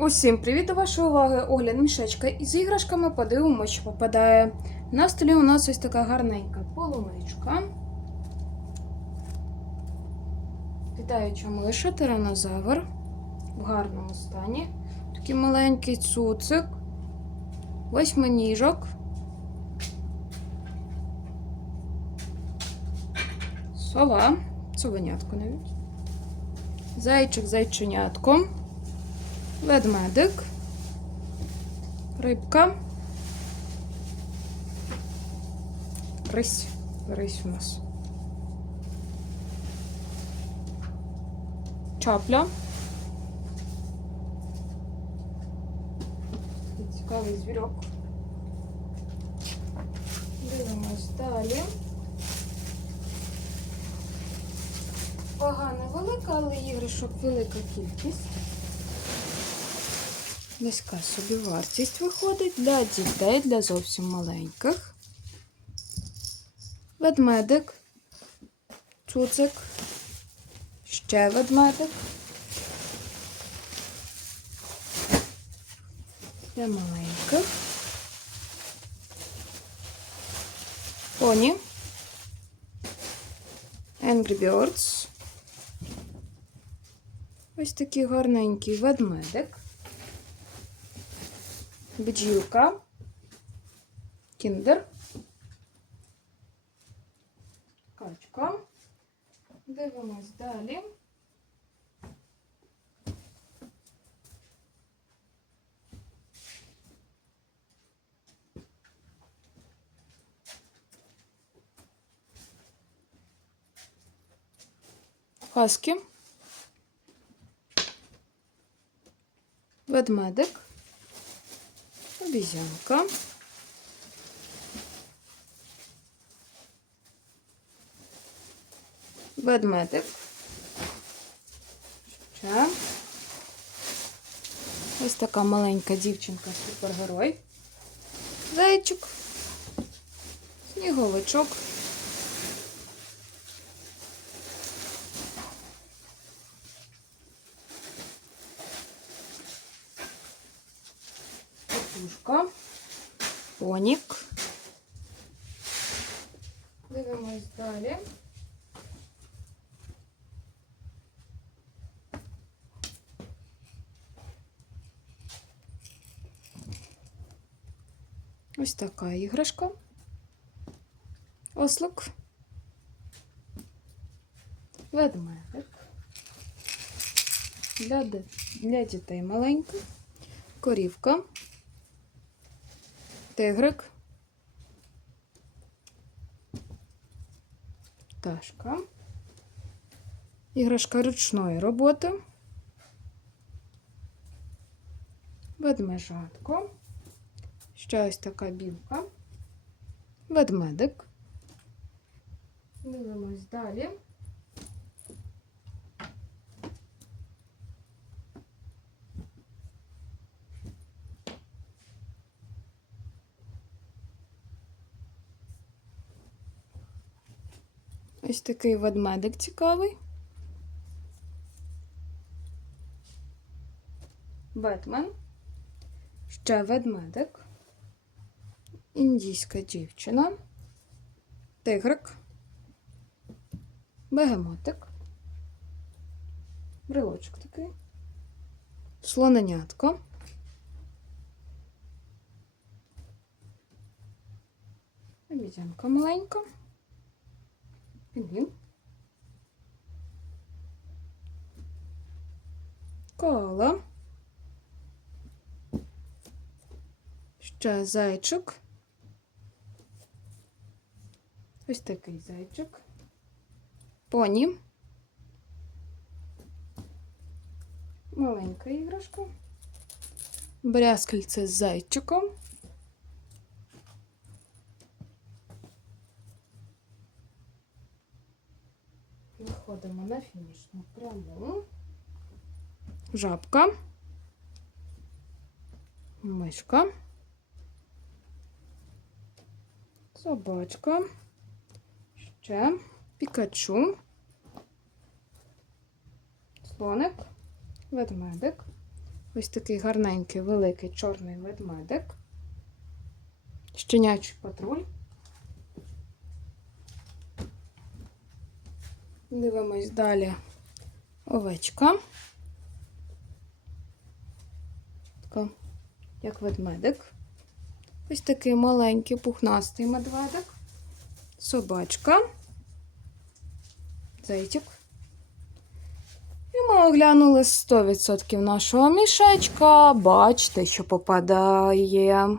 Усім привіт до вашої уваги! Огляд мішечка із іграшками подивимося, що попадає. На столі у нас ось така гарненька полуничка. Літаюча миша, тиранозавр в гарному стані. Такий маленький цуцик, восьминіжок. Сова, совенятко навіть. Зайчик зайченятко. Ведмедик, рибка, рись, рись у нас. Чапля. Цікавий звірок. Дивимось далі. Вага невелика, але іграшок велика кількість. Низька собі вартість виходить для дітей, для зовсім маленьких. Ведмедик, цуцик, ще ведмедик. Для маленьких. Поні. Angry Birds. Ось такий гарненький ведмедик. Бджілка, кіндер, качка. Дивимось далі. Хаски. Ведмедик. Обізянка. Ведмедик. Ще. Ось така маленька дівчинка, супергерой. Зайчик. Сніговичок. Катушка. Понік. Дивимось далі. Ось така іграшка. Ослик. Ведмедик. Для, для дітей маленька. Корівка. Тигрик. Пташка. Іграшка ручної роботи. Ведмежатко. Ще ось така білка. Ведмедик. Дивимось далі. Ось такий ведмедик цікавий. Бетмен. Ще ведмедик. Індійська дівчина. Тигрик. Бегемотик. Брелочок такий. Слоненятко. Обіцянка маленька. Пінгвін. Кола. Ще зайчик. Ось такий зайчик. Поні. Маленька іграшка. Брязкальце з зайчиком. Виходимо на фінішну пряму. Жабка. Мишка. Собачка. Ще Пікачу. Слоник. Ведмедик. Ось такий гарненький великий чорний ведмедик. Щенячий патруль. Дивимось далі. Овечка. Така, як ведмедик. Ось такий маленький пухнастий медведик. Собачка. Зайчик. І ми оглянули 100% нашого мішечка. Бачите, що попадає.